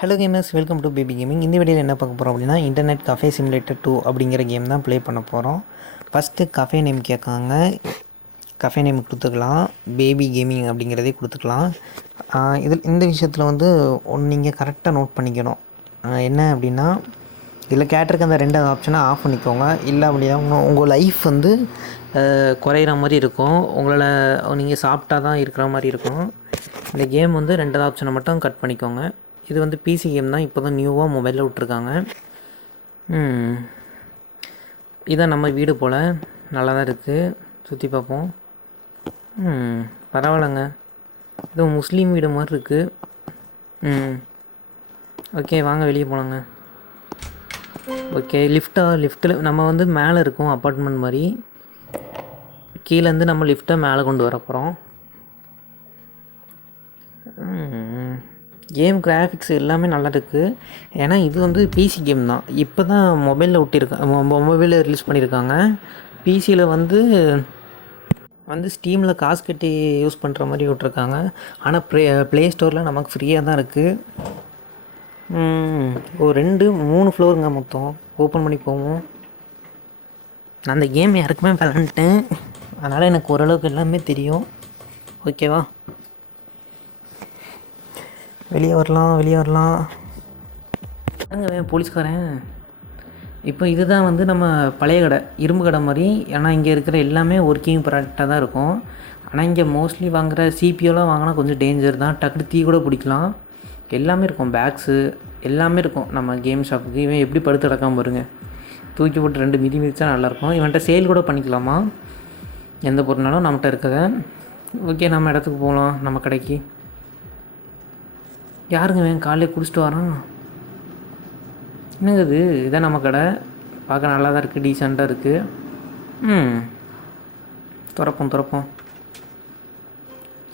Hello gamers, welcome to baby gaming. இந்த வீடியோவில் என்ன பார்க்க போகிறோம் அப்படின்னா, இன்டர்நெட் கஃபே சிமுலேட்டர் 2 அப்படிங்கிற கேம் தான் ப்ளே பண்ண போகிறோம். ஃபஸ்ட்டு கஃபே நேம் கேட்காங்க. கஃபே நேம் கொடுத்துக்கலாம், பேபி கேமிங் அப்படிங்கிறதே கொடுத்துக்கலாம். இந்த விஷயத்தில் வந்து ஒன்று நீங்கள் கரெக்டாக நோட் பண்ணிக்கணும். என்ன அப்படின்னா, இதில் கேட்டிருக்க அந்த ரெண்டாவது ஆப்ஷனை ஆஃப் பண்ணிக்கோங்க. இல்லை அப்படின்னா உங்கள் லைஃப் வந்து குறையிற மாதிரி இருக்கும். உங்களால் நீங்கள் சாப்பிட்டா தான் இருக்கிற மாதிரி இருக்கும். இந்த கேம் வந்து ரெண்டாவது ஆப்ஷனை மட்டும் கட் பண்ணிக்கோங்க. இது வந்து பிசி கேம் தான், இப்போ தான் நியூவாக மொபைலில் விட்ருக்காங்க. இதான் நம்ம வீடு போல், நல்லா தான் இருக்குது. சுற்றி பார்ப்போம். பரவாயில்லைங்க, இது முஸ்லீம் வீடு மாதிரி இருக்குது. ஓகே, வாங்க வெளியே போகலாங்க. ஓகே, லிஃப்ட்டில் நம்ம வந்து மேலே இருக்கோம், அப்பார்ட்மெண்ட் மாதிரி. கீழேருந்து நம்ம லிஃப்ட்டை மேலே கொண்டு வர போகிறோம். கேம் கிராஃபிக்ஸ் எல்லாமே நல்லா இருக்குது. ஏன்னா இது வந்து பிசி கேம் தான், இப்போ தான் மொபைலில் மொபைலில் ரிலீஸ் பண்ணியிருக்காங்க. பிசியில் வந்து ஸ்டீமில் காசு கட்டி யூஸ் பண்ணுற மாதிரி விட்ருக்காங்க. ஆனால் ப்ளே ஸ்டோரில் நமக்கு ஃப்ரீயாக தான் இருக்குது. ஒரு 2-3 ஃப்ளோருங்க மொத்தம். ஓப்பன் பண்ணி போவோம். நான் அந்த கேம் யாருக்குமே விளாண்டுட்டேன், அதனால் எனக்கு ஓரளவுக்கு எல்லாமே தெரியும். ஓகேவா, வெளியே வரலாம். அங்கே போலீஸ்காரன். இப்போ இதுதான் வந்து நம்ம பழைய கடை, இரும்பு கடை மாதிரி. ஏன்னா இங்கே இருக்கிற எல்லாமே ஒர்க்கிங் ப்ராடக்டாக தான் இருக்கும். ஆனால் இங்கே மோஸ்ட்லி வாங்குகிற சிபிஓலாம் வாங்கினா கொஞ்சம் டேஞ்சர் தான், டக்குனு தீ கூட பிடிக்கலாம். எல்லாமே இருக்கும், பேக்ஸு எல்லாமே இருக்கும் நம்ம கேம் ஷாப்புக்கு. இவன் எப்படி படுத்து கிடக்காம பாருங்க, தூக்கி போட்டு 2 மிதி மிதிச்சா நல்லாயிருக்கும். இவன்கிட்ட சேல் கூட பண்ணிக்கலாமா, எந்த பொருள்னாலும் நம்மகிட்ட இருக்கதை. ஓகே, நம்ம இடத்துக்கு போகலாம், நம்ம கடைக்கு. யாருங்க வேன் காலையில் குடிச்சிட்டு வரான்? என்னங்க இது? இதான் நம்ம கடை. பார்க்க நல்லா தான் இருக்குது, டீசெண்டாக இருக்குது. திறப்போம்.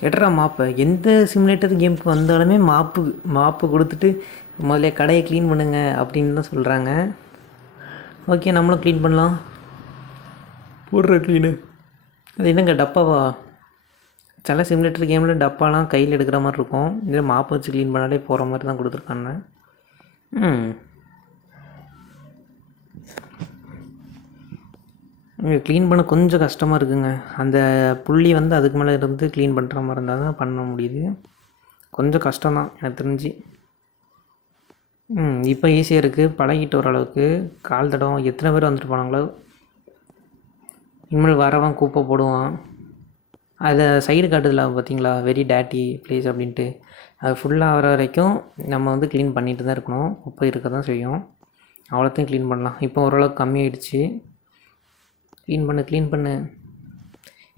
எட்ரா மாப்பை. எந்த சிமுலேட்டர் கேமுக்கு வந்தாலுமே மாப்பு கொடுத்துட்டு முதல்ல கடையை க்ளீன் பண்ணுங்க அப்படின்னு தான் சொல்கிறாங்க. ஓகே, நம்மளும் க்ளீன் பண்ணலாம். போடுற க்ளீனு. அது என்னங்க டப்பாவா? சில சிமுலேட்டர் கேமில் டப்பாலாம் கையில் எடுக்கிற மாதிரி இருக்கும். இதில் மாப்பு வச்சு க்ளீன் பண்ணாலே போகிற மாதிரி தான் கொடுத்துருக்காங்க. க்ளீன் பண்ண கொஞ்சம் கஷ்டமாக இருக்குங்க. அந்த புள்ளி வந்து அதுக்கு மேலே இருந்து க்ளீன் பண்ணுற மாதிரி இருந்தால் தான் பண்ண முடியுது. கொஞ்சம் கஷ்டம்தான் எனக்கு தெரிஞ்சு. இப்போ ஈஸியாக இருக்குது, பழகிட்டு ஓரளவுக்கு. கால் தடம் எத்தனை பேர் வந்துட்டு போனாங்களோ. இனிமேல் வரவன் குப்பை போடுவான். அதை சைடு காட்டுதில்ல பார்த்தீங்களா, வெரி டேட்டி ப்ளேஸ் அப்படின்ட்டு. அது ஃபுல்லாக ஆகிற வரைக்கும் நம்ம வந்து க்ளீன் பண்ணிட்டு தான் இருக்கணும். குப்பை இருக்க தான் செய்யும். அவ்வளோத்தையும் க்ளீன் பண்ணலாம். இப்போ ஓரளவுக்கு கம்மியாயிடுச்சு. க்ளீன் பண்ணு.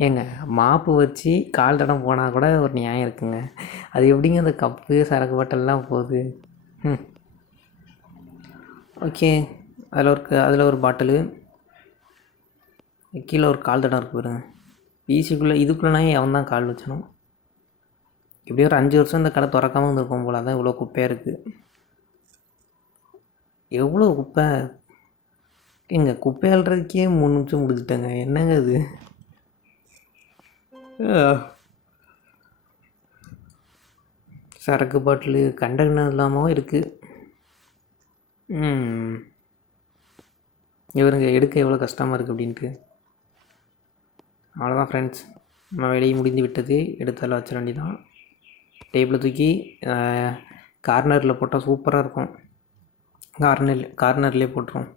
ஏங்க, மாப்பு வச்சு கால் தடம் போனால் கூட ஒரு நியாயம் இருக்குங்க. அது எப்படிங்க அந்த கப்பு சரக்கு பாட்டெல்லாம் போகுது? ஓகே, அதில் ஒரு பாட்டிலு, கீழே ஒரு கால் தடம் இருக்குது பாருங்க. இதுக்குள்ளே அவன் தான் கால் வச்சணும். இப்படியே ஒரு 5 வருஷம் இந்த கடை திறக்காமல் இருந்திருக்கும் போல், அதான் இவ்வளோ குப்பையாக இருக்குது. எவ்வளோ குப்பை! எங்க குப்பை அள்ளுறதுக்கே 3 நிமிஷம் முடிச்சுட்டேங்க. என்னங்க இது? சரக்கு பாட்டிலு கண்டெய்னர் இல்லாமல் இருக்குது. இவருங்க எடுக்க எவ்வளோ கஷ்டமாக இருக்குது அப்படின்ட்டு. அவ்வளோதான் ஃப்ரெண்ட்ஸ், நம்ம வேலையை முடிந்து விட்டது. எடுத்தால வச்சிட வேண்டியதான். டேபிளை தூக்கி கார்னரில் போட்டால் சூப்பராக இருக்கும். கார்னர்லேயே போட்டுரும்.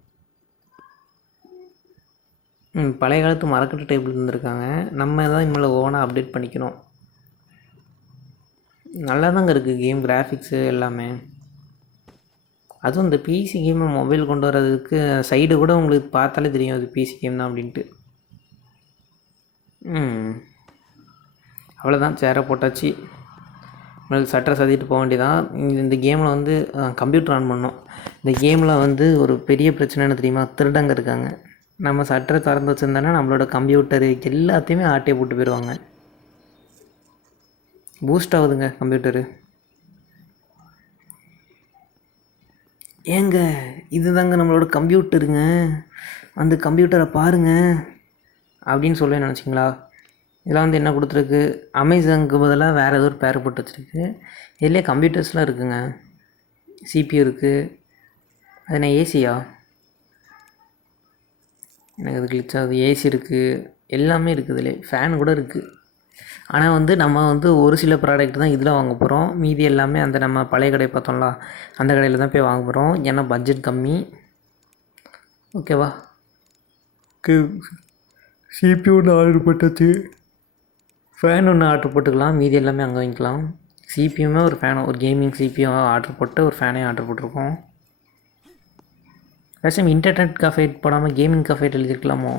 பழைய காலத்து மரக்கட்டு டேபிள் இருந்திருக்காங்க. நம்ம தான் இனிமேல் ஓனாக அப்டேட் பண்ணிக்கணும். நல்லா தாங்க இருக்குது கேம் கிராஃபிக்ஸு எல்லாமே. அதுவும் இந்த பிசி கேமை மொபைல் கொண்டு வர்றதுக்கு சைடு கூட உங்களுக்கு பார்த்தாலே தெரியும் அது பிசி கேம் தான் அப்படின்ட்டு. அவ்வளோதான், சேரை போட்டாச்சு. உங்களுக்கு சட்டரை சதிட்டு போக வேண்டியதான். இந்த கேமில் வந்து கம்ப்யூட்டர் ஆன் பண்ணோம். இந்த கேமில் வந்து ஒரு பெரிய பிரச்சனை என்ன தெரியுமா? திருடங்க இருக்காங்க. நம்ம சட்டரை திறந்து வச்சுருந்தோன்னா நம்மளோட கம்ப்யூட்டரு எல்லாத்தையுமே ஆட்டையை போட்டு போயிடுவாங்க. பூஸ்ட் ஆகுதுங்க கம்ப்யூட்டரு. ஏங்க, இதுதாங்க நம்மளோட கம்ப்யூட்டருங்க, அந்த கம்ப்யூட்டரை பாருங்கள் அப்படின்னு சொல்ல நினச்சிங்களா? இதில் வந்து என்ன கொடுத்துருக்கு, அமேசானுக்கு பதிலாக வேறு ஏதோ ஒரு பேர் போட்டு வச்சுருக்கு. இதிலே கம்ப்யூட்டர்ஸ்லாம் இருக்குங்க. சிபியூ இருக்குது. அது என்ன ஏசியா? எனக்கு அது கிளிச் ஆகுது. ஏசி இருக்குது, எல்லாமே இருக்குது இதில், ஃபேன் கூட இருக்குது. ஆனால் வந்து நம்ம வந்து ஒரு சில ப்ராடக்ட் தான் இதில் வாங்க போகிறோம். மீதி எல்லாமே அந்த நம்ம பழைய கடை பார்த்தோம்ல, அந்த கடையில் தான் போய் வாங்க போகிறோம். ஏன்னா பட்ஜெட் கம்மி. ஓகேவா? சிபியூ ஒன்று ஆர்டர் போட்டாச்சு, ஃபேன் ஒன்று ஆர்டர் போட்டுக்கலாம். மீதி எல்லாமே அங்கே வாங்கிக்கலாம். சிபியூமே ஒரு ஃபேன், ஒரு கேமிங் சிபியூ ஆர்டர் போட்டு ஒரு ஃபேனே ஆர்டர் போட்டிருக்கோம். பேசாமல் இன்டர்நெட் கஃபே போடாமல் கேமிங் கஃபே எழுதிருக்கலாமோ?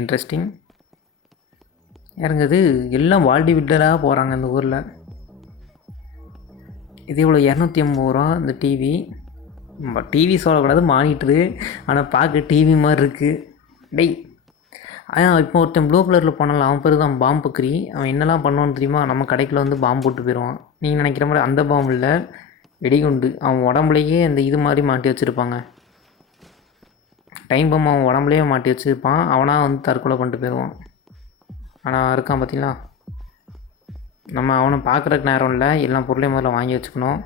இன்ட்ரெஸ்டிங். இறங்குது எல்லாம் வால்டி பில்டராக போகிறாங்க இந்த ஊரில். இது இவ்வளோ 250 ரூபா இந்த டிவி. டிவி சொல்லக்கூடாது, மானிட்ரு. ஆனால் பார்க்க டிவி மாதிரி இருக்குது. டெய் இப்போ ஒருத்தன் ப்ளூ கலரில் போனால, அவன் பேர் தான் பாம்பு பக்ரி. அவன் என்னெல்லாம் பண்ணுவான்னு தெரியுமா? நம்ம கடைக்குள்ள வந்து பாம்பு போட்டு போயிடுவான். நீங்கள் நினைக்கிற மாதிரி அந்த பாம்பு இல்லை, வெடிகுண்டு. அவன் உடம்புலையே அந்த இது மாதிரி மாட்டி வச்சுருப்பாங்க, டைம் பாம்பு. அவன் உடம்புலையே மாட்டி வச்சுருப்பான். அவனாக வந்து தற்கொலை பண்ணிட்டு போயிடுவான். ஆனால் இருக்கான் பார்த்தீங்களா? நம்ம அவனை பார்க்குறதுக்கு நேரம் இல்லை, எல்லா பொருளையும் முதல்ல வாங்கி வச்சுக்கணும்.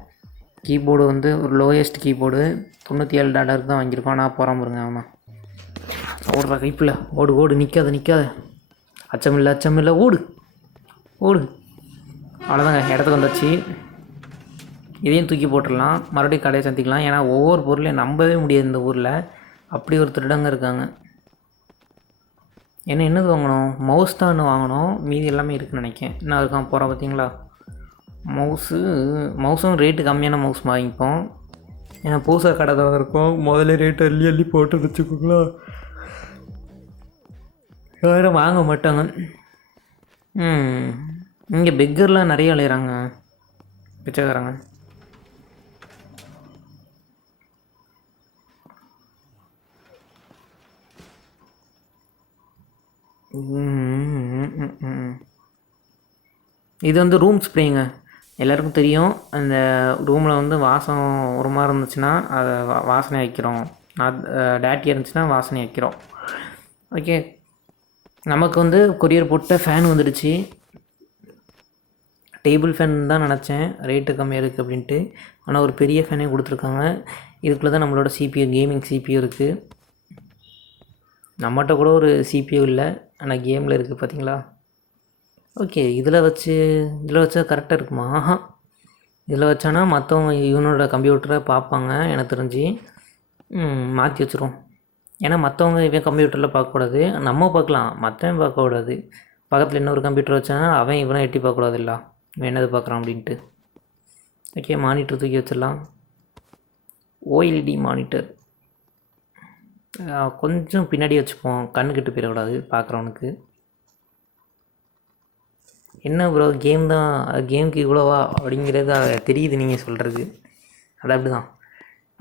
கீபோர்டு வந்து ஒரு லோயஸ்ட் கீபோர்டு $97 தான் வாங்கியிருக்கோம். நான் போகிறான் பாருங்க அவன் ஓடுற கைப்பில். ஓடு ஓடு, நிற்காத, அச்சமில்லை, ஓடு. அவ்வளோதாங்க, இடத்துக்கு வந்துடுச்சு. இதையும் தூக்கி போட்டுடலாம், மறுபடியும் கடையை சந்திக்கலாம். ஏன்னா ஒவ்வொரு பொருளையும் நம்பவே முடியாது இந்த ஊரில், அப்படி ஒரு திருடங்க இருக்காங்க. என்னது வாங்கணும்? மவுஸ் தான் ஒன்று வாங்கணும், மீதி எல்லாமே இருக்குதுன்னு நினைக்கிறேன். என்ன இருக்கான் போகிறோம் பார்த்தீங்களா? மவுஸும் ரேட்டு கம்மியான மவுஸ் வாங்கிப்போம். ஏன்னா புதுசாக கடை தான் இருக்கும், முதல்ல ரேட்டு அள்ளி போட்டு வச்சுக்கோங்களா, யாரும் வாங்க மாட்டாங்க. இங்கே பெக்கர்லாம் நிறைய விளையிறாங்க, பிச்சைக்காரங்க. இது வந்து ரூம் ஸ்ப்ரேங்க, எல்லாருக்கும் தெரியும். அந்த ரூமில் வந்து வாசம் ஒரு மாதிரி இருந்துச்சுன்னா அதை வாசனை வைக்கிறோம், டேட்டி இருந்துச்சுன்னா வாசனை வைக்கிறோம். ஓகே, நமக்கு வந்து கொரியர் போட்ட ஃபேன் வந்துடுச்சு. டேபிள் ஃபேன் தான் நினச்சேன், ரேட்டு கம்மியாக இருக்குது அப்படின்ட்டு. ஆனால் ஒரு பெரிய ஃபேனே கொடுத்துருக்காங்க. இதுக்குள்ளே தான் நம்மளோட சிபியூ, கேமிங் சிபியூ இருக்குது. நம்மகிட்ட கூட ஒரு சிபியூ இல்லை, ஆனால் கேமில் இருக்குது பார்த்தீங்களா? ஓகே, இதில் வச்சா கரெக்டாக இருக்குமா? இதில் வச்சானா மற்றவங்க இவனோட கம்ப்யூட்டரை பார்ப்பாங்க எனக்கு தெரிஞ்சு. மாற்றி வச்சுருவோம். ஏன்னா மற்றவங்க இவன் கம்ப்யூட்டரில் பார்க்கக்கூடாது, நம்ம பார்க்கலாம், மற்றவன் பார்க்கக்கூடாது. பக்கத்தில் இன்னொரு கம்ப்யூட்டர் வச்சானா அவன் இவனை எட்டி பார்க்கக்கூடாதுல்ல, இவன் என்னது பார்க்குறான் அப்படின்ட்டு. ஓகே, மானிட்டர் தூக்கி வச்சிடலாம். ஓஎல்இடி மானிட்டர் கொஞ்சம் பின்னாடி வச்சுப்போம், கண்ணுக்கிட்டு போயிடக்கூடாது பார்க்குறவனுக்கு. என்ன ப்ரோ கேமுக்கு இவ்வளோவா அப்படிங்கிறது தெரியுது நீங்கள் சொல்கிறது, அது அப்படி தான்.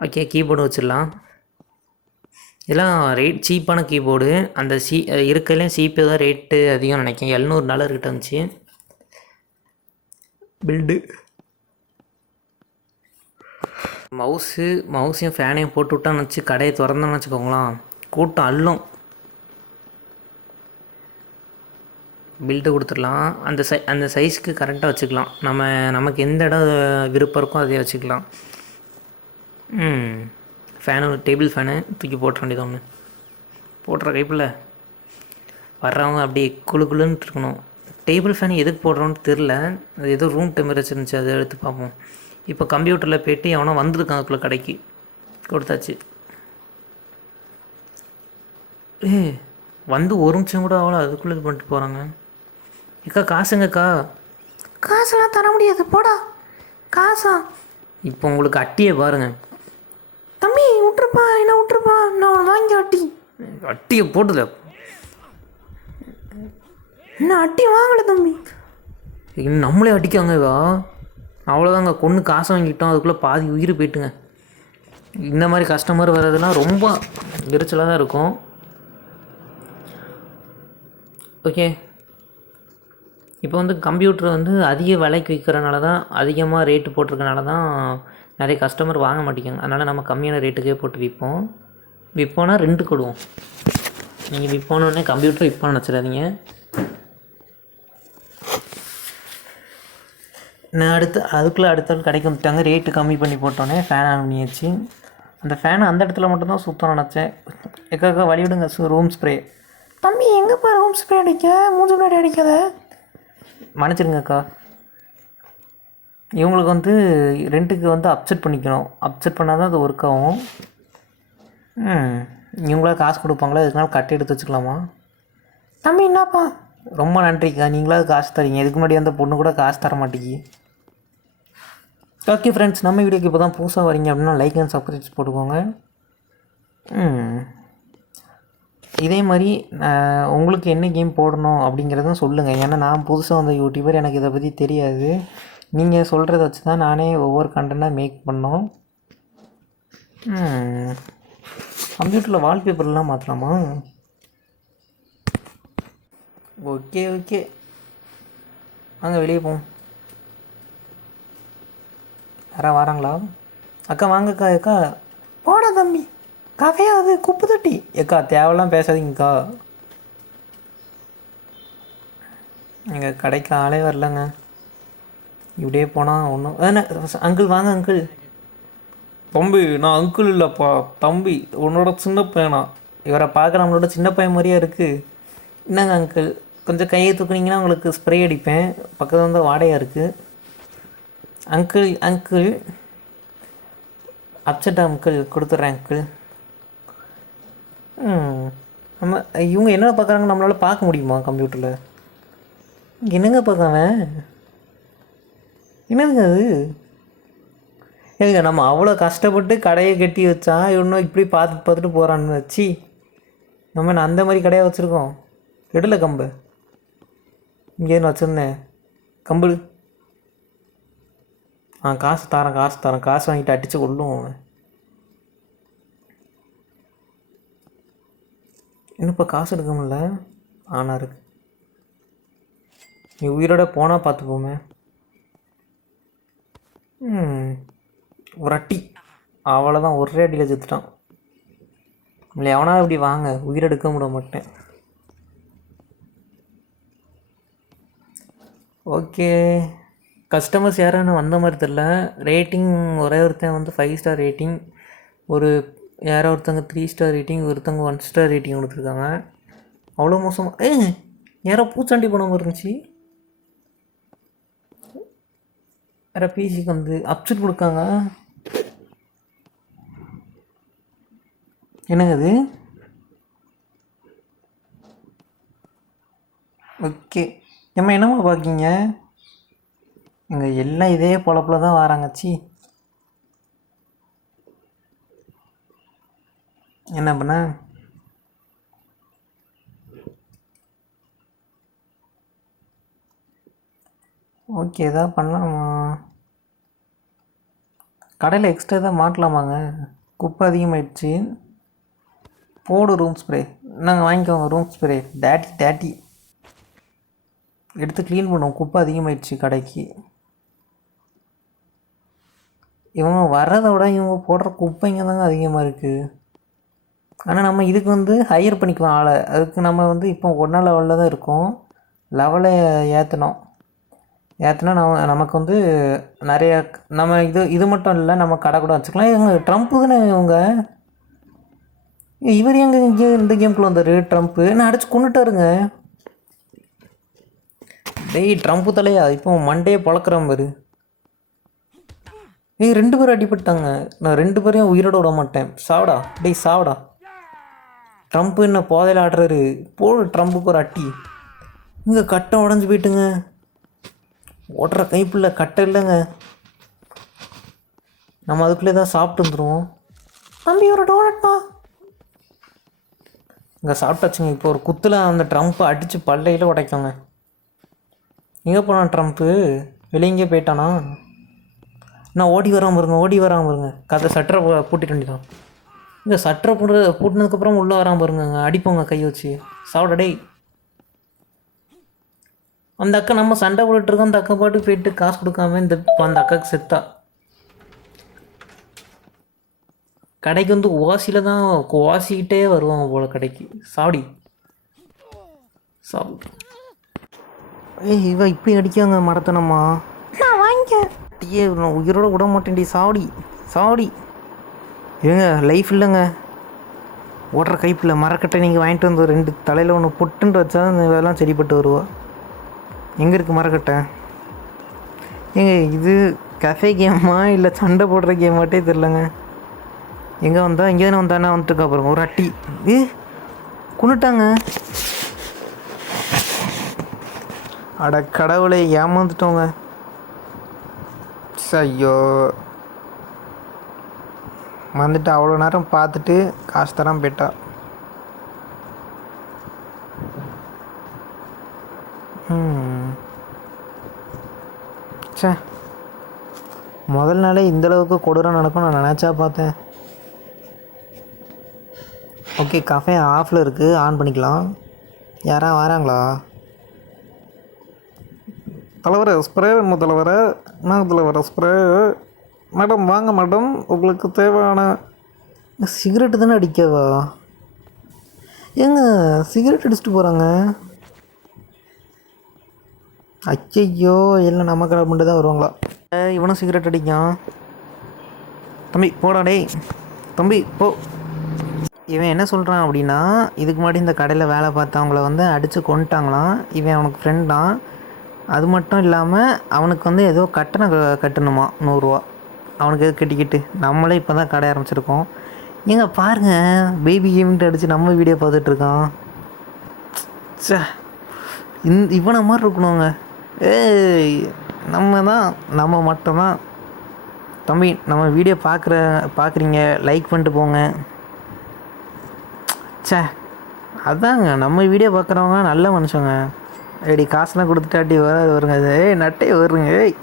ஓகே, கீபோர்டு வச்சிடலாம். இதெல்லாம் ரேட் சீப்பான கீபோர்டு. அந்த இருக்கிறதுலேயும் சிபி தான் ரேட்டு அதிகம் நினைக்கிறேன், $700 கிட்ட இருந்துச்சு பில்டு. மவுஸையும் ஃபேனையும் போட்டு விட்டான்னு வச்சு கடையை திறந்தோன்னு வச்சுக்கோங்களேன், கூட்டம் அள்ளும். பில்டு கொடுத்துடலாம். அந்த சைஸ்க்கு கரெக்டாக வச்சுக்கலாம். நமக்கு எந்த இடம் விருப்பம் இருக்கோ அதே வச்சுக்கலாம். ஃபேனு, டேபிள் ஃபேனு தூக்கி போட்டுற வேண்டியது ஒன்று. போட்டுற கைப்பில் வர்றவங்க அப்படியே குழுன்னு இருக்கணும். டேபிள் ஃபேன் எதுக்கு போடுறோன்னு தெரில, அது ஏதோ ரூம் டெம்பரேச்சர் இருந்துச்சு, அதை எடுத்து பார்ப்போம். இப்போ கம்ப்யூட்டரில் போய்ட்டு எவனோ வந்திருக்கான் அதுக்குள்ளே கடைக்கு, கொடுத்தாச்சு. வந்து ஒரு நிமிஷம் கூட அவ்வளோ அதுக்குள்ளே இது பண்ணிட்டு போகிறாங்க. ஏக்கா காசுங்கக்கா? காசெல்லாம் தர முடியாது, போடா. காசா? இப்போ உங்களுக்கு அட்டியை பாருங்கள் தம்பி, விட்டுருப்பா, என்ன விட்டுருப்பா, நான் வாங்கி அட்டியை போட்டுல. என்ன அட்டி வாங்கலை தம்பி, இன்னும் நம்மளே அடிக்காங்கவா? அவ்வளோதாங்க, கொன்று காசை வாங்கிட்டோம், அதுக்குள்ளே பாதி உயிர் போய்ட்டுங்க. இந்த மாதிரி கஸ்டமர் வர்றதுலாம் ரொம்ப எரிச்சலாக தான் இருக்கும். ஓகே, இப்போ வந்து கம்ப்யூட்டர் வந்து அதிக விலைக்கு விற்கிறனால தான், அதிகமாக ரேட்டு போட்டிருக்கனால தான் நிறைய கஸ்டமர் வாங்க மாட்டேங்காங்க. அதனால் நம்ம கம்மியான ரேட்டுக்கே போட்டு விற்போன்னா 2 கொடுவோம். நீங்கள் விற்போன்னே கம்ப்யூட்டர் விற்போன்னு நினச்சிடாதீங்க. நான் அதுக்குள்ளே அடுத்த கடைக்கு வந்துட்டாங்க. ரேட்டு கம்மி பண்ணி போட்டோன்னே ஃபேன் ஆன் பண்ணியாச்சு. அந்த ஃபேனை அந்த இடத்துல மட்டும்தான் சுத்தம் நினச்சேன். எக்காக்கா வழி விடுங்க ரூம் ஸ்ப்ரே. தம்பி எங்கேப்பா ரூம் ஸ்ப்ரே அடிக்க, மூஞ்சி முன்னாடி அடிக்காத. மன்னிச்சிருங்கக்கா. இவங்களுக்கு வந்து ரெண்ட்டுக்கு வந்து அப்செட் பண்ணிக்கணும். அப்செட் பண்ணால் தான் அது ஒர்க் ஆகும். இவங்களா காசு கொடுப்பாங்களா, எதுக்குனாலும் கட்டி எடுத்து வச்சுக்கலாமா? தம்பி என்னப்பா? ரொம்ப நன்றிக்கா, நீங்களாவது காசு தரீங்க. இதுக்கு முன்னாடி அந்த பொண்ணு கூட காசு தர மாட்டேங்கி. ஓகே ஃப்ரெண்ட்ஸ், நம்ம வீடியோக்கு இப்போ தான் புதுசாக வரீங்க அப்படின்னா லைக் அண்ட் சப்ஸ்கிரைப் போட்டுக்கோங்க. இதே மாதிரி உங்களுக்கு என்ன கேம் போடணும் அப்படிங்கிறதும் சொல்லுங்கள். ஏன்னா நான் புதுசாக வந்த யூடியூபர், எனக்கு இதை பற்றி தெரியாது. நீங்கள் சொல்கிறத வச்சு தான் நானே ஒவ்வொரு கண்டென்ட்டாக மேக் பண்ணோம். கம்ப்யூட்டரில் வால்பேப்பர்லாம் மாற்றலாமா? ஓகே ஓகே, வாங்க வெளியே போவோம். யாரா வராங்களா? அக்கா வாங்கக்கா. அக்கா போடா தம்பி, கஃபே அது குப்பு தட்டி. ஏக்கா தேவையெல்லாம் பேசாதீங்கக்கா. எங்கள் கடைக்கு ஆளே வரலங்க. இப்படியே போனால் ஒன்றும் அங்கிள் வாங்க அங்கிள். தம்பி நான் அங்கிள் இல்லைப்பா, தம்பி உன்னோட சின்ன பையனா. இவரை பார்க்க நம்மளோட சின்ன பையன் மாதிரியா இருக்குது. என்னங்க அங்கிள், கொஞ்சம் கையை தூக்குனீங்கன்னா உங்களுக்கு ஸ்ப்ரே அடிப்பேன். பக்கத்தில் வந்து வாடையாக இருக்குது. அங்கிள் அங்கிள் அப்செட் அங்கிள் கொடுத்துட்றேன் அங்கிள். நம்ம இவங்க என்ன பார்க்குறாங்க நம்மளால் பார்க்க முடியுமா கம்ப்யூட்டரில்? என்னங்க பார்க்காம என்னதுங்க அது? ஏங்க நம்ம அவ்வளோ கஷ்டப்பட்டு கடையை கட்டி வச்சா இன்னும் இப்படி பார்த்துட்டு போகிறான்னு வச்சு நம்ம நான் அந்த மாதிரி கடையாக வச்சுருக்கோம். எடுல கம்பு இங்கே வச்சுருந்தேன் கம்பு. காசு தரேன் காசு வாங்கிட்டு அடித்து கொள்ளும் அவன். இன்னும் இப்போ காசு எடுக்க முடியல. ஆனால் இருக்கு, நீ உயிரோட போனால் பார்த்துப்போமே. ஒரு அட்டி அவ்வளோதான், ஒரே அடியில் செத்துட்டான். இல்லை எவனா இப்படி வாங்க, உயிரெடுக்க விட மாட்டேன். ஓகே, கஸ்டமர்ஸ் யாரும் வந்த மாதிரி தெரில. ரேட்டிங் ஒரே ஒருத்தன் வந்து 5 ஸ்டார் ரேட்டிங், ஒரு யாரோ ஒருத்தங்க 3 ஸ்டார் ரேட்டிங், ஒருத்தங்க 1 ஸ்டார் ரேட்டிங் கொடுத்துருக்காங்க. அவ்வளோ மோசமாக யாரோ பூச்சாண்டி போன மாதிரி இருந்துச்சு. வேறு பிசிக்கு வந்து அப்செட் கொடுக்காங்க. என்னங்க அது? ஓகே, நம்ம என்னம்மா பார்க்கிங்க? இங்கே எல்லாம் இதே பொழப்பில் தான் வராங்கச்சி. என்ன பண்ண? ஓகே, எதாவது பண்ணலாமா? கடையில் எக்ஸ்ட்ரா தான் மாட்டலாமாங்க? குப்பை அதிகமாகிடுச்சு. போடு ரூம் ஸ்ப்ரே. நாங்கள் வாங்கிக்கோங்க ரூம் ஸ்ப்ரே. டேட்டி எடுத்து க்ளீன் பண்ணுவோம். குப்பை அதிகமாகிடுச்சு கடைக்கு. இவங்க வர்றதை விட இவங்க போடுற குப்பைங்க தாங்க அதிகமாக இருக்குது. ஆனால் நம்ம இதுக்கு வந்து ஹையர் பண்ணிக்கலாம் ஆளை. அதுக்கு நம்ம வந்து இப்போ 1 லெவலில் தான் இருக்கோம். லெவலை ஏற்றினா நமக்கு வந்து நிறைய நம்ம இது மட்டும் இல்லை, நம்ம கடை கூட வச்சுக்கலாம். இவங்க ட்ரம்ப்பு தானே இவங்க. இவர் எங்கே இந்த கேமுக்குள்ளே வந்தார்? ட்ரம்ப்பு நான் அடிச்சு கொண்டுட்டாருங்க. டேய் ட்ரம்ப்பு தலையா, இப்போ மண்டையை பழக்கிறேன் பாரு. 2 பேரும் அடிபட்டாங்க. நான் 2 பேரையும் உயிரோட விட மாட்டேன். சாவடா டேய் சாவடா. ட்ரம்ப்பு என்ன போதையில் ஆடுறாரு. போடு ட்ரம்ப்புக்கு ஒரு அட்டி. இங்கே கட்டை உடஞ்சி போயிட்டுங்க. ஓட்டுற கைப்பில்ல கட்டை இல்லைங்க. நம்ம அதுக்குள்ளே தான் சாப்பிட்டு வந்துடுவோம். தம்பி ஒரு டோனட்ப்பா. இங்கே சாப்பிட்டாச்சுங்க. இப்போ ஒரு குத்தில் அந்த ட்ரம்ப்பை அடித்து பல்லையில் உடைக்கோங்க. எங்கே போனான் ட்ரம்ப்பு? வெளியே போயிட்டானா? நான் ஓடி வராமல் இருங்க. கதை சட்டரை பூட்டிட்டு வேண்டியதான். இங்கே சட்டரை பூட்டினதுக்கப்புறம் உள்ளே வராமல் பாருங்க. அடிப்போங்க கை வச்சு. சாப்பிடடே. அந்த அக்கா நம்ம சண்டை போட்டுருக்கோம். அந்த அக்கா பாட்டு போயிட்டு காசு கொடுக்காம அந்த அக்காவுக்கு செத்தா. கடைக்கு வந்து ஓசியில் தான் ஓசிக்கிட்டே வருவாங்க போல் கடைக்கு. சாப்பிடு. இவ இப்படி அடிக்காங்க மடத்தனம்மா. நான் வாங்கிக்க அடிக்க டீயே உயிரோட விட மாட்டேன்டி சாவடி சாவடி. ஏங்க லைஃப் இல்லைங்க, ஓடுற கைப்பில் மரக்கட்டை நீங்கள் வாங்கிட்டு வந்து 2 தலையில் ஒன்று பொட்டுன்ட்டு வச்சா அந்த வேலைலாம் சரிப்பட்டு வருவா. எங்கே இருக்குது மரக்கட்டை? ஏங்க இது கஃபே கேமா இல்லை சண்டை போடுற கேமாட்டே தெரிலங்க. எங்கே வந்தா இங்கே தானே வந்தானே வந்துட்டுக்கா பாருங்க ஒரு அட்டி. கொண்டுட்டாங்க. அட கடவுளை ஏமாந்துட்டோங்க. ஐயோ வந்துட்டு அவ்வளோ நேரம் பார்த்துட்டு காசு தராமல் போயிட்டா. சே முதல் நாளே இந்தளவுக்கு கொடூரம் நடக்கும் நான் நினச்சா பார்த்தேன். ஓகே கஃபே ஆஃபில் இருக்குது, ஆன் பண்ணிக்கலாம். யாரா வராங்களா? தலைவரை ஸ்ப்ரே வேணும் தலைவரை. என்ன தலைவரை ஸ்ப்ரே? மேடம் வாங்க மேடம், உங்களுக்கு தேவையான சிகரெட்டு தானே அடிக்கவா? ஏங்க சிகரெட் அடிச்சுட்டு போகிறாங்க. அச்சையோ இல்லை நம்ம கடை மட்டும் தான் வருவாங்களா? இவனும் சிகரெட் அடிக்கான். தம்பி போடா டேய் தம்பி போ. இவன் என்ன சொல்கிறான் அப்படின்னா, இதுக்கு முன்னாடி இந்த கடையில் வேலை பார்த்தவங்கள வந்து அடித்து கொண்டுட்டாங்களாம். இவன் அவனுக்கு ஃப்ரெண்ட் தான். அது மட்டும் இல்லாமல் அவனுக்கு வந்து ஏதோ கட்டணம் கட்டணுமா 100 ரூபா. அவனுக்கு எது கட்டிக்கிட்டு நம்மளே இப்போ தான் கடை ஆரம்பிச்சிருக்கோம். ஏங்க பாருங்கள் பேபி கேமின்ட்டு அடித்து நம்ம வீடியோ பார்த்துட்ருக்கான். சே இவனை மாதிரி இருக்கணுங்க. ஏய் நம்ம மட்டும்தான். தம்பி நம்ம வீடியோ பார்க்குறீங்க லைக் பண்ணிட்டு போங்க. சே அதாங்க நம்ம வீடியோ பார்க்குறவங்க நல்ல மனுஷங்க. ஏடி காசுலாம் கொடுத்துட்டாட்டி வருங்க. ஏய் நட்டே வருங்க. ஏய்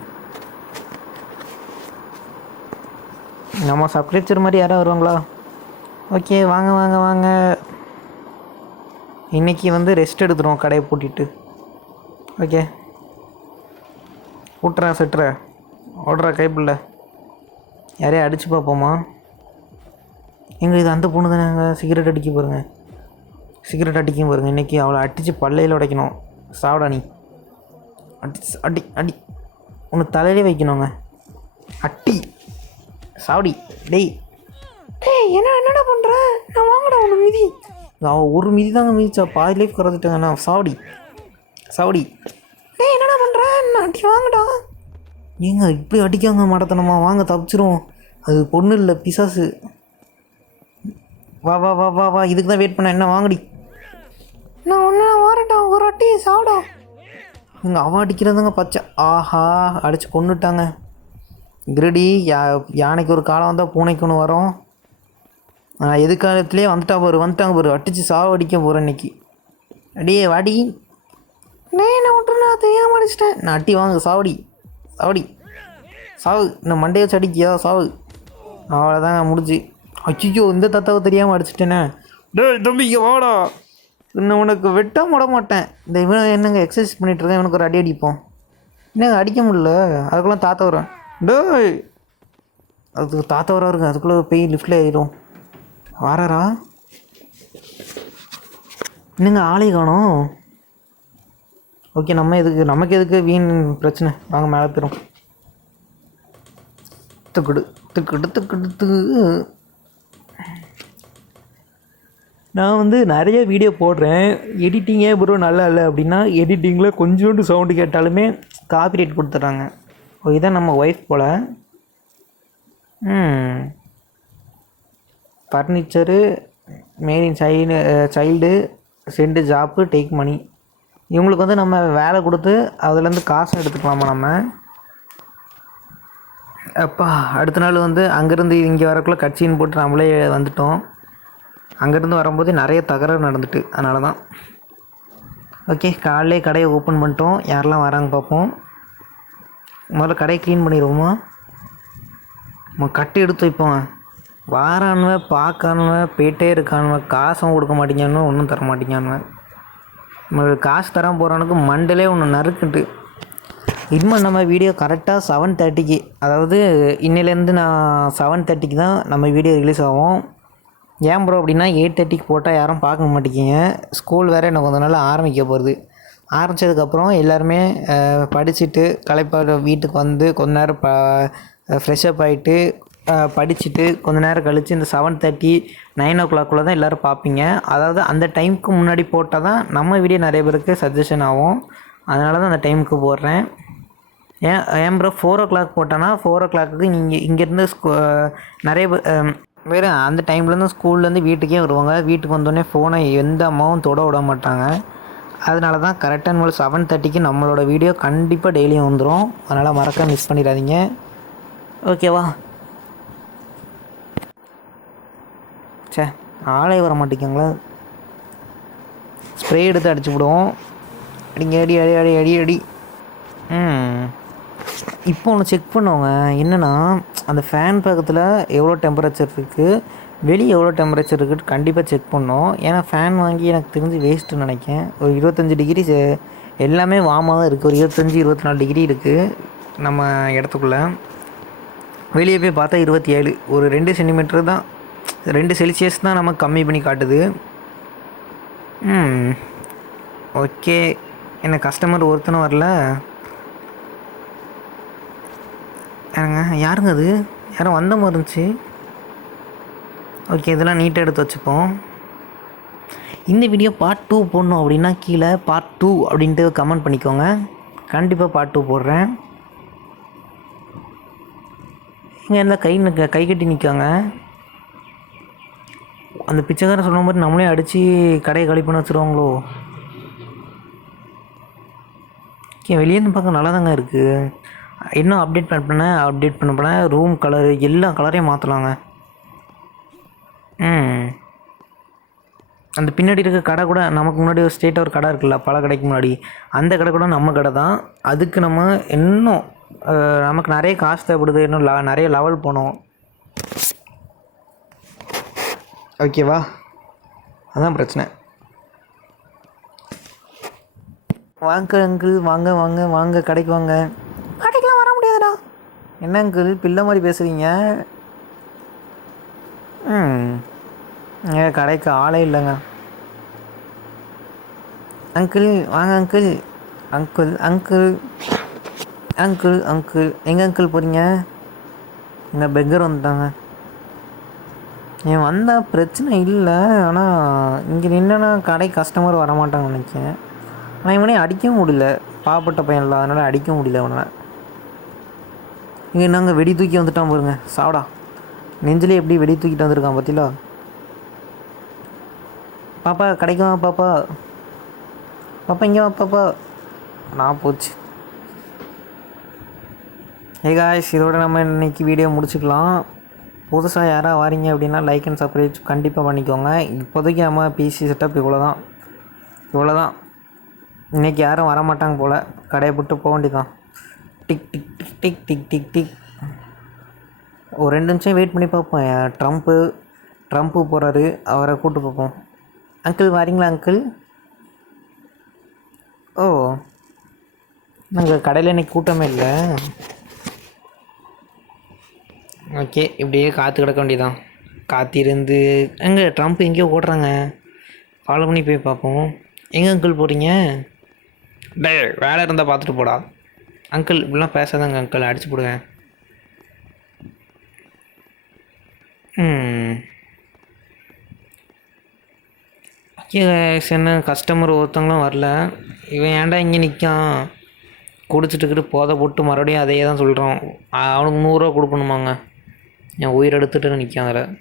நம்ம சப்ஸ்கிரைபர் மாதிரி யாராவது வருவாங்களா? ஓகே வாங்க வாங்க வாங்க. இன்றைக்கி வந்து ரெஸ்ட் எடுத்துருவோம் கடையை பூட்டிட்டு. ஓகே விட்டுறேன் செட்டுற ஓடுற கைப்பில்ல யாரையும் அடித்து பார்ப்போமா? எங்கே இது அந்த பொண்ணு தானே சிகரெட் அடிக்க பாருங்க. சிகரெட் அடிக்கும் பாருங்க. இன்றைக்கி அவளை அடித்து பல்லையில் உடைக்கணும். சாப்பிடா நீ அடி அடி அடி ஒன்று தலையிலே வைக்கணுங்க. அட்டி சாவடி டேய் டேய் என்னடா பண்ணுற? நான் வாங்கடா ஒன்று மிதி. அவன் ஒரு மிதி தாங்க மிதிச்சா பாதி லைஃப் குறைஞ்சிட்டாங்க. நான் சாவடி சாவடி டேய் என்னடா பண்ணுற? நான் அடி வாங்கடா. ஏங்க இப்படி அடிக்காங்க மாட்டத்தனமா. வாங்க தப்பிச்சிரும். அது பொண்ணு இல்லை பிசாசு. வா வா வா வா வா இதுக்கு தான் வெயிட் பண்ண. என்ன வாங்கடி. நான் ஒன்று வரட்டா ஒரு அட்டி சாப்பிடா. இங்கே அவன் அடிக்கிறதுங்க பச்சை. ஆஹா அடித்து கொண்டுட்டாங்க. கிரடி யானைக்கு ஒரு காலம் வந்தால் பூனைக்கு ஒன்று வரும். எதிர்காலத்துலேயே வந்துட்டாங்க பாரு. அடித்து சாவு அடிக்க போகிறேன் இன்னைக்கு. அடியே வாடி. நான் விட்டுரு நான் தெரியாமல் அடிச்சிட்டேன். நான் அட்டி வாங்க சாவடி சாவடி சாவு. இந்த மண்டையை வச்சு அடிக்கியா சாவு. அவ்வளோதாங்க முடிஞ்சு. அச்சிச்சோ இந்த தத்தாவை தெரியாமல் அடிச்சிட்டேனே. டேய் தம்பிக்கு வாடா. இன்னும் உனக்கு வெட்ட முட மாட்டேன். இந்த இவன் என்னங்க எக்ஸசைஸ் பண்ணிகிட்ருக்கேன். இவனுக்கு ஒரு அடி அடிப்போம். என்னங்க அடிக்க முடியல. அதுக்குள்ளே தாத்தா வரும். டேய் அதுக்கு தாத்தா வராருங்க. அதுக்குள்ளே போய் லிஃப்டில் ஏறிடும். வாரா என்னங்க ஆளை காணோம். ஓகே நமக்கு எதுக்கு வீண் பிரச்சனை. வாங்க மேலே போயிடும். துக்குடு நான் வந்து நிறைய வீடியோ போடுறேன். எடிட்டிங்கே ப்ரோ நல்லா இல்லை அப்படின்னா எடிட்டிங்கில் கொஞ்சோண்டு சவுண்டு கேட்டாலுமே காப்பிரைட் கொடுத்துட்றாங்க. ஓ இதான் நம்ம ஒய்ஃப் போல். Furniture made in child cent job take money. இவங்களுக்கு வந்து நம்ம வேலை கொடுத்து அதுலேருந்து காசு எடுத்துக்கலாமா நம்ம? அப்பா அடுத்த நாள் வந்து அங்கேருந்து இங்கே வரக்குள்ளே கட்சின்னு போட்டு நம்மளே வந்துட்டோம். அங்கேருந்து வரும்போது நிறைய தகராறு நடந்துட்டு அதனால தான். ஓகே காலையிலே கடையை ஓப்பன் பண்ணிட்டோம். யாரெல்லாம் வராங்க பார்ப்போம். முதல்ல கடையை க்ளீன் பண்ணிடுவோமா? நம்ம கட்டு எடுத்து வைப்போங்க. வாரானுவன் பார்க்கானுவன் போயிட்டே இருக்கானுவன். காசும் கொடுக்க மாட்டேங்கானுவன் ஒன்றும் தர மாட்டேங்கானுவன். நம்மளுக்கு காசு தராமல் போகிறானுக்கு மண்டலே ஒன்று நறுக்குட்டு. இனிமேல் நம்ம வீடியோ கரெக்டாக 7:30க்கு, அதாவது இன்னிலேருந்து நான் 7:30க்கு தான் நம்ம வீடியோ ரிலீஸ் ஆகும். ஏன் ப்ரோ அப்படின்னா 8:30க்கு போட்டால் யாரும் பார்க்க மாட்டேங்கிங்க. ஸ்கூல் வேறு எனக்கு கொஞ்ச நாள் ஆரம்பிக்க போகிறது. ஆரம்பித்ததுக்கப்புறம் எல்லாருமே படிச்சுட்டு களைப்பாட வீட்டுக்கு வந்து கொஞ்ச நேரம் ஃப்ரெஷ்அப் ஆகிட்டு படிச்சுட்டு கொஞ்ச நேரம் கழித்து இந்த 7:30 9 o'clock தான் எல்லோரும் பார்ப்பீங்க. அதாவது அந்த டைமுக்கு முன்னாடி போட்டால் தான் நம்ம வீடியோ நிறைய பேருக்கு சஜஷன் ஆகும். அதனால தான் அந்த டைமுக்கு போடுறேன். ஏன் ப்ரோ 4 o'clock போட்டேன்னா 4 o'clock நீங்கள் இங்கேருந்து நிறைய பேர் அந்த டைம்லேருந்து ஸ்கூல்லேருந்து வீட்டுக்கே வருவாங்க. வீட்டுக்கு வந்தோடனே ஃபோனை எந்த அம்மாவும் தொட விட மாட்டாங்க. அதனால தான் கரெக்டாக நம்ம 7:30 நம்மளோட வீடியோ கண்டிப்பாக டெய்லியும் வந்துடும். அதனால் மறக்க மிஸ் பண்ணிடாதீங்க. ஓகேவா? சே, ஆளே வர மாட்டேங்குங்களா? ஸ்ப்ரே எடுத்து அடிச்சு விடுவோம். அடிங்க, அடி அடி அடி அடி அடி. இப்போ ஒன்று செக் பண்ணுவோங்க. என்னென்னா அந்த ஃபேன் பக்கத்தில் எவ்வளோ டெம்பரேச்சர் இருக்குது, வெளியே எவ்வளோ டெம்பரேச்சர் இருக்குது கண்டிப்பாக செக் பண்ணோம். ஏன்னா ஃபேன் வாங்கி எனக்கு தெரிஞ்சு வேஸ்ட்டுன்னு நினைக்கிறேன். ஒரு 25 டிகிரி எல்லாமே வார்மாக தான் இருக்குது. ஒரு 25-24 டிகிரி இருக்குது நம்ம இடத்துக்குள்ளே. வெளியே போய் பார்த்தா 27. ஒரு 2 சென்டிமீட்டர் தான், 2 செல்சியஸ் தான் நமக்கு கம்மி பண்ணி காட்டுது. ஓகே. என்ன கஸ்டமர் ஒருத்தனும் வரல. யாருங்க அது? யாரும் வந்த மாதிரி இருந்துச்சு. ஓகே, இதெல்லாம் நீட்டாக எடுத்து வச்சுப்போம். இந்த வீடியோ பார்ட் 2 போடணும் அப்படின்னா கீழே பார்ட் 2 அப்படின்ட்டு கமெண்ட் பண்ணிக்கோங்க. கண்டிப்பாக பார்ட் 2 போடுறேன். இங்கே இருந்தால் கை கட்டி நிற்காங்க. அந்த பிச்சைக்காரன் சொன்ன மாதிரி நம்மளே அடித்து கடையை காலி பண்ண வச்சுருவாங்களோ? வெளியேருந்து பார்க்க நல்லா தாங்க இருக்குது. இன்னும் அப்டேட் பண்ண போனேன் ரூம் கலரு எல்லா கலரையும் மாற்றலாங்க. அந்த பின்னாடி இருக்க கடை கூட நமக்கு முன்னாடி ஒரு ஸ்ட்ரெயிட்டாக ஒரு கடை இருக்குல்ல, பல கடைக்கு முன்னாடி, அந்த கடை கூட நம்ம கடை தான். அதுக்கு நம்ம இன்னும் நமக்கு நிறைய காசு தேவைப்படுது. இன்னும் நிறைய லெவல் போனோம். ஓகேவா? அதான் பிரச்சனை. வாங்க அங்கிள், வாங்க வாங்க வாங்க கடைக்கு வாங்க. கடைக்கெலாம் வர முடியாதுடா. என்ன அங்கிள் பிள்ளை மாதிரி பேசுகிறீங்க? கடைக்கு ஆளே இல்லைங்க. அங்கிள் வாங்க uncle. Uncle uncle uncle uncle எங்கே அங்கிள் போகிறீங்க? எங்கள் பெக்கர் வந்துட்டாங்க. வந்தால் பிரச்சனை இல்லை. ஆனால் இங்கே நின்னா கடை கஸ்டமர் வரமாட்டாங்கன்னு நினைக்கிறேன். ஆனால் இவனே அடிக்கவும் முடியல. பாவப்பட்ட பையன் இல்லை, அதனால் அடிக்க முடியல அவனால். இங்கே நாங்கள் வெடி தூக்கி வந்துட்டான் பாருங்க. சாப்பிடா நெஞ்சிலே எப்படி வெடி தூக்கிட்டு வந்திருக்கான் பார்த்தீங்களா? பாப்பா கிடைக்குமா? பாப்பா பாப்பா இங்கே வா பாப்பா. நான் போச்சு. காய்ஸ், இதோட நம்ம இன்றைக்கி வீடியோ முடிச்சுக்கலாம். புதுசாக யாராவது வாரீங்க அப்படின்னா லைக் அண்ட் சப்ஸ்கிரைப் கண்டிப்பாக பண்ணிக்கோங்க. இப்போதைக்கு நம்ம பிசி செட்டப் இவ்வளோ தான். இன்றைக்கி யாரும் வரமாட்டாங்க போல். கடையை விட்டு போக வேண்டியதான். Tick tick tick tick tick tick tick. ஒரு 2 நிமிஷம் வெயிட் பண்ணி பார்ப்போம். ட்ரம்ப்பு போகிறாரு, அவரை கூப்பிட்டு பார்ப்போம். Uncle வாரீங்களா uncle? ஓ, நாங்கள் கடையில் இன்றைக்கி கூட்டமே இல்லை. ஓகே, இப்படியே காற்று கிடக்க வேண்டியதான். காத்திருந்து எங்கே ட்ரம்ப் எங்கேயோ ஓடுறாங்க. ஃபாலோ பண்ணி போய் பார்ப்போம். எங்கே அங்கிள் போகிறீங்க? வேலை இருந்தால் பார்த்துட்டு போடா. அங்கிள் இப்படிலாம் பேசாதாங்க அங்கிள், அடிச்சு போடுவேன். என்ன கஸ்டமர் ஒருத்தவங்களும் வரல. இவன் ஏன்டா இங்கே நிற்கான்? குடிச்சிட்டுக்கிட்டு போதை போட்டு மறுபடியும் அதையே தான் சொல்கிறான். அவனுக்கு 100 ரூபா கொடுக்கணுமாங்க. என் உயிர் எடுத்துகிட்டு நிற்கான் அதில்.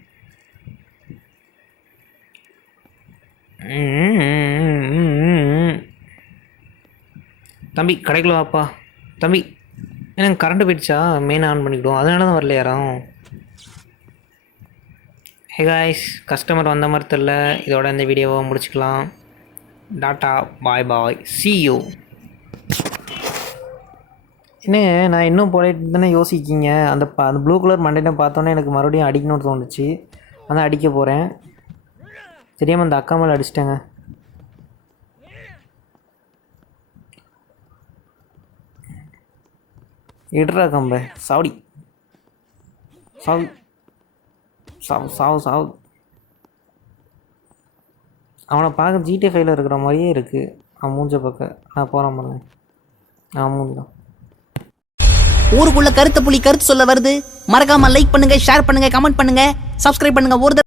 தம்பி கடைக்குள்ள வாப்பா. தம்பி எனக்கு கரண்ட்டு போயிடுச்சா? மெயின் ஆன் பண்ணிக்கிடுவோம். அதனால தான் வரல யாரும். ஹே காய்ஸ், கஸ்டமர் வந்த மாதிரி தெரில. இதோட இந்த வீடியோவை முடிச்சுக்கலாம். Tata bye bye, see you. என்ன நான் இன்னும் போயிட்டு தானே யோசிக்கிங்க. அந்த ப்ளூ கலர் மண்டையை பார்த்தோன்னே எனக்கு மறுபடியும் அடிக்கணும்னு தோணுச்சு. அதான் அடிக்க போகிறேன். தெரியாமல் அந்த அக்கா மேலே அடிச்சிட்டேங்க. இடுறா கம்ப. சாவடி சாவு சாவு சாவு சாவு. அவனை பார்க்க GTA 5 இருக்கிற மாதிரியே இருக்குது. மூஞ்ச பக்க நான் போகிறேன் பாருங்க. மூஞ்சி தான். ஊருக்குள்ள கருத்து புலி கருத்து சொல்ல வருது. மறக்காம லைக் பண்ணுங்க, ஷேர் பண்ணுங்க, கமெண்ட் பண்ணுங்க, சப்ஸ்கிரைப் பண்ணுங்க. ஒரு